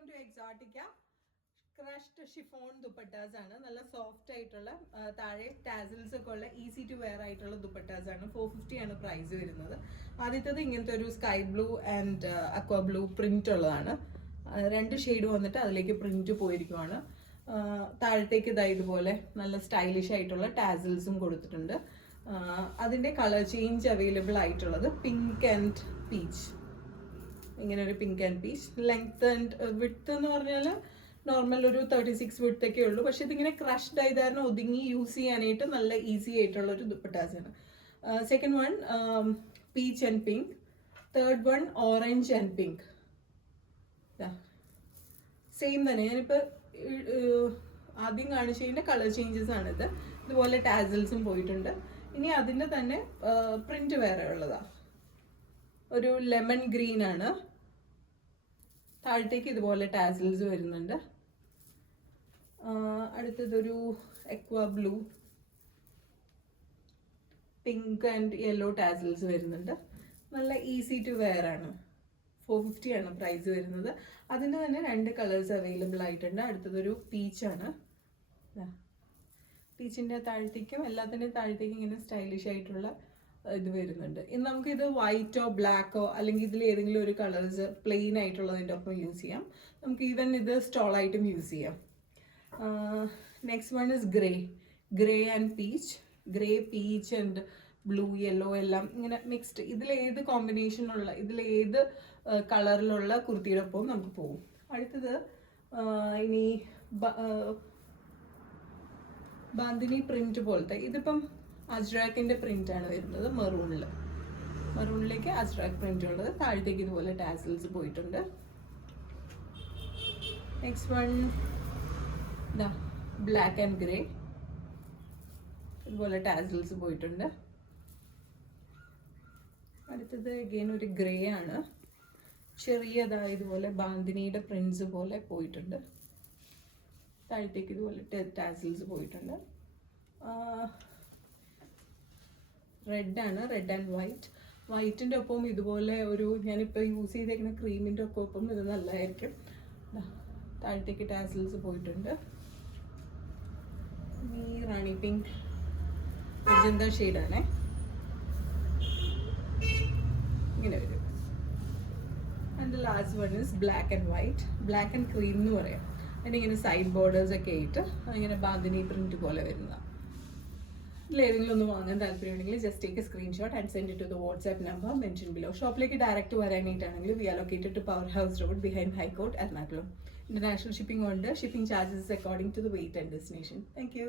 Welcome to Exotica. Crushed chiffon dupattas ആണ്. നല്ല soft ആയിട്ടുള്ള താഴെ ടാസിൽസ് ഒക്കെ ഉള്ള ഈസി ടു വെയർ ആയിട്ടുള്ള ദുപ്പട്ടാസ് ആണ്. 450 ആണ് പ്രൈസ് വരുന്നത്. ആദ്യത്തേത് ഇങ്ങനത്തെ ഒരു sky blue and aqua blue print ഉള്ളതാണ്. രണ്ട് ഷെയ്ഡ് വന്നിട്ട് അതിലേക്ക് പ്രിന്റ് പോയിരിക്കുവാണ്. താഴത്തേക്ക് ഇതാ ഇതുപോലെ നല്ല സ്റ്റൈലിഷ് ആയിട്ടുള്ള ടാസിൽസും കൊടുത്തിട്ടുണ്ട്. അതിൻ്റെ കളർ ചേഞ്ച് അവൈലബിൾ ആയിട്ടുള്ളത് പിങ്ക് ആൻഡ് പീച്ച്. ഇങ്ങനെ ഒരു pink and peach. Length and width എന്ന് പറഞ്ഞാൽ നോർമൽ ഒരു 36 വിഡ്ത്ത് ഒക്കെ ഉള്ളൂ. പക്ഷെ ഇതിങ്ങനെ ക്രഷ്ഡ് ആയത് കാരണം ഒതുങ്ങി യൂസ് ചെയ്യാനായിട്ട് നല്ല ഈസി ആയിട്ടുള്ള ഒരു ദുപ്പട്ടാസാണ്. Second one peach and pink. Third one orange and pink. Same തന്നെ. ഞാനിപ്പോൾ ആദ്യം കാണിച്ചതിൻ്റെ കളർ ചേഞ്ചസ് ആണിത്. ഇതുപോലെ ടാസിൽസും പോയിട്ടുണ്ട്. ഇനി അതിൻ്റെ തന്നെ പ്രിന്റ് വേറെ ഉള്ളതാണ്. ഒരു ലെമൺ ഗ്രീൻ ആണ്. താഴത്തേക്ക് ഇതുപോലെ ടാസിൽസ് വരുന്നുണ്ട്. അടുത്തതൊരു aqua blue, pink and yellow tassels വരുന്നുണ്ട്. നല്ല ഈസി ടു വെയർ ആണ്. 450 ആണ് പ്രൈസ് വരുന്നത്. അതിൻ്റെ തന്നെ രണ്ട് കളേഴ്സ് അവൈലബിൾ ആയിട്ടുണ്ട്. അടുത്തതൊരു പീച്ചാണ്. പീച്ചിൻ്റെ താഴത്തേക്കും എല്ലാത്തിൻ്റെയും താഴത്തേക്കും ഇങ്ങനെ സ്റ്റൈലിഷ് ആയിട്ടുള്ള ഇത് വരുന്നുണ്ട്. ഇനി നമുക്കിത് വൈറ്റോ ബ്ലാക്കോ അല്ലെങ്കിൽ ഇതിൽ ഏതെങ്കിലും ഒരു കളേഴ്സ് പ്ലെയിൻ ആയിട്ടുള്ളതിൻ്റെ ഒപ്പം യൂസ് ചെയ്യാം. നമുക്ക് ഈവൻ ഇത് സ്റ്റോളായിട്ടും യൂസ് ചെയ്യാം. Next one is grey and peach. Grey, peach and blue, yellow എല്ലാം ഇങ്ങനെ മിക്സ്ഡ്. ഇതിലേത് കോമ്പിനേഷനുള്ള, ഇതിലേത് കളറിലുള്ള കുർത്തിയുടെ ഒപ്പം നമുക്ക് പോകും. അടുത്തത് ഇനി ബാന്തിനി പ്രിന്റ് പോലത്തെ. ഇതിപ്പം അജ്രാക്കിൻ്റെ പ്രിന്റ് ആണ് വരുന്നത്. മെറൂണിലേക്ക് അജ്രാക്ക് പ്രിന്റ് ഉള്ളത്. താഴത്തേക്ക് ഇതുപോലെ ടാസിൽസ് പോയിട്ടുണ്ട്. Next one black and grey. ഇതുപോലെ ടാസിൽസ് പോയിട്ടുണ്ട്. അടുത്തത് അഗെയിൻ ഒരു ഗ്രേ ആണ്. ചെറിയതായ ഇതുപോലെ ബാന്തിനിയുടെ പ്രിന്റ്സ് പോലെ പോയിട്ടുണ്ട്. താഴത്തേക്ക് ഇതുപോലെ ടാസിൽസ് പോയിട്ടുണ്ട്. റെഡ് ആണ്. Red and white. വൈറ്റിൻ്റെ ഒപ്പം ഇതുപോലെ ഒരു ഞാനിപ്പോൾ യൂസ് ചെയ്തേക്കുന്ന ക്രീമിൻ്റെ ഒപ്പം ഇത് നല്ലതായിരിക്കും. താഴത്തേക്ക് ടാസിൽസ് പോയിട്ടുണ്ട്. ഈ റാണി പിങ്ക് മെജന്ത ഷെയ്ഡാണേ. ഇങ്ങനെ വരും. And last one is black and white. Black and cream എന്ന് പറയാം. അതിൻ്റെ ഇങ്ങനെ സൈഡ് ബോർഡേഴ്സ് ഒക്കെ ആയിട്ട് അതിങ്ങനെ ബാന്തിനി പ്രിന്റ് പോലെ വരുന്നതാണ്. ഇതിലേതെങ്കിലും ഒന്ന് വാങ്ങാൻ താല്പര്യമുണ്ടെങ്കിൽ just take a screenshot and send it to the WhatsApp number mention below. ഷോപ്പിലേക്ക് ഡയറക്റ്റ് വരാനായിട്ടാണെങ്കിൽ we are located to power house road behind high court Ernakulam. International shipping ഉണ്ട്. Shipping charges according to the weight and destination. Thank U.